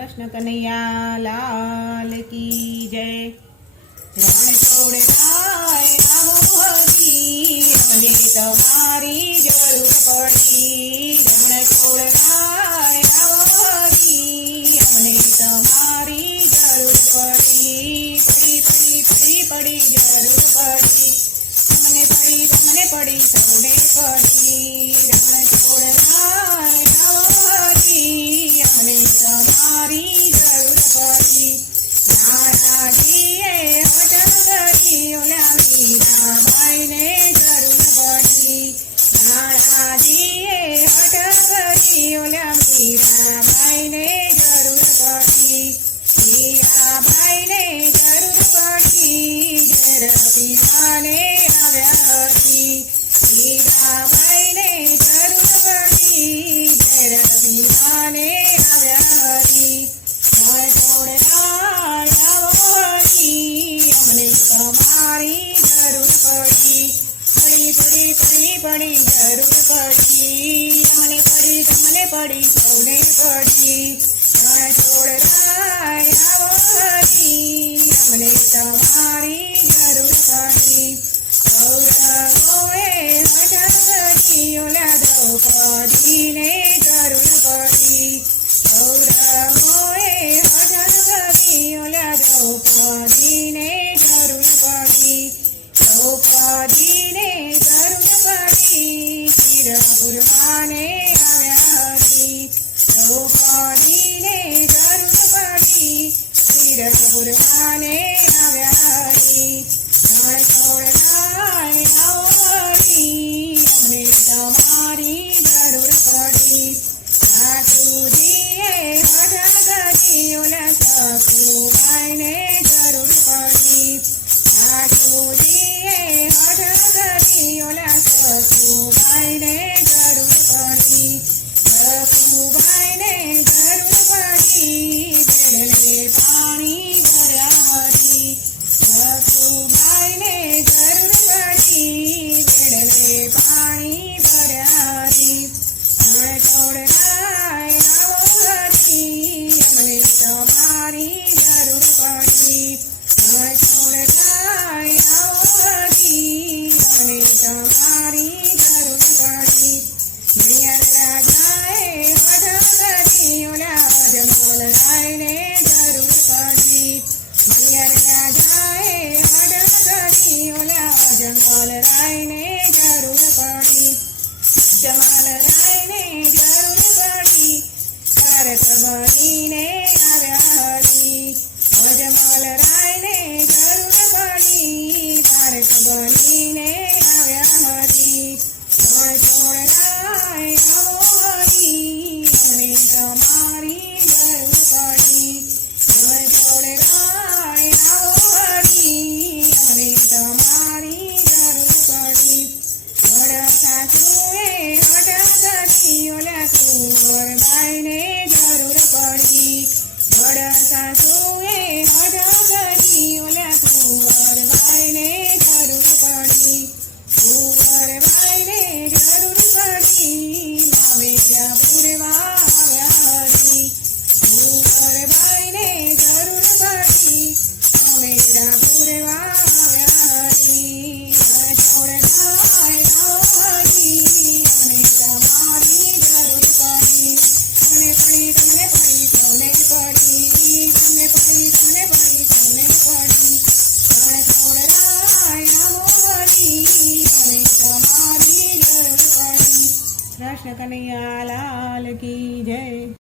कृष्ण कन्हैया लाल की जय। रण छोड़ राय आवो हरी, अમને તમારી જરૂર પડી। રણ છોડ રાય આવો હરી, અમને તમારી જરૂર પડી। પડી પડી પડી પડી જરૂર પડી, તમને પડી સૌને પડી। રણ છોડ રાય આવો હરી, અમને તમારી જરૂર પડી। નાણાજીએ અટક કરી ઓલા મીરાબાઈને જરૂર પડી। નાણાજીએ અટક કરી ઓલા મીરાબાઈને જરૂર પડી। મીરાબાઈને જરૂર પડી, ઘેર પીવાને આવ્યા હરી। મીરાબાઈને જરૂર પડી, ઘેર પીવાને આવ્યા હરી। રણ છોડ રાય આવો હરી, અમને તમારી જરૂર પડી। પડી પડી પડી જરૂર પડી, અમને પડી તમને પડી સૌને પડી। રણ છોડ રાય આવો હરી, અમને તમારી જરૂર પડી। કૌરવોએ હઠ કરી ઓલા દ્રૌપદીને જરૂર પડી। કૌરવોએ હઠ કરી ઓલા દ્રૌપદીને જરૂર પડી। દ્રૌપદીને જરૂર પડી, તીર પુરવાને આવ્યા હરી। દ્રૌપદીને જરૂર પડી, તીર પુરવાને આવ્યા હરી। રણ છોડ રાય આવો હરી, અમને તમારી જરૂર પડી। સાસુજીએ હઠ કરી ઓલા સખુબાઈને જરૂર પડી। સાસુજીએ હઠ કરી ઓલા સખુબાઈને જરૂર પડી। સખુબાઈને જરૂર પડી, બેડલે પાણી ભર્યા હરી। સખુબાઈને જરૂર પડી, બેડલે પાણી ભર્યા હરી। રણ છોડ રાય આવો હરી, અમને તમારી જરૂર પડી। રણ છોડ રાય આવો હરી, અમને તમારી જરૂર પડી। મૈયાર રાજાએ હઠ કરી ઓલા અજમોલ રાયને જરૂર પડી। મૈયાર રાજાએ હઠ કરી ઓલા અજમોલ રાયને જરૂર પડી। જમાલ રાયને જરૂર પડી, તરત બનીને આવ્યા હરી। અજમલ રાયને જરૂર પડી, તરત બનીને આવ્યા હરી। રણ છોડ રાય આવો હરી, અમને તમારી જરૂર પડી। રણ છોડ રાય આવો હરી, અમને તમારી જરૂર પડી। વડ સાસુએ હઠ કરી ઓલા કુંવરબાઈને જરૂર પડી। વડ સાસુએ હઠ કરી ઓલા કુંવરબાઈને જરૂર પડી। કુંવરબાઈને જરૂર પડી, મામેરા પૂરવા આવ્યા હરી। કુંવરબાઈને જરૂર પડી, મામેરા પૂરવા આવ્યા હરી। રણ છોડ રાય આવો હરી, અમને તમારી જરૂર પડી। તમને પડી સૌને પડી। તમને પડી સૌને પડી। રણ છોડ રાય આવો હરી, અમને તમારી જરૂર પડી। કૃષ્ણ કનૈયા લાલ કી જય।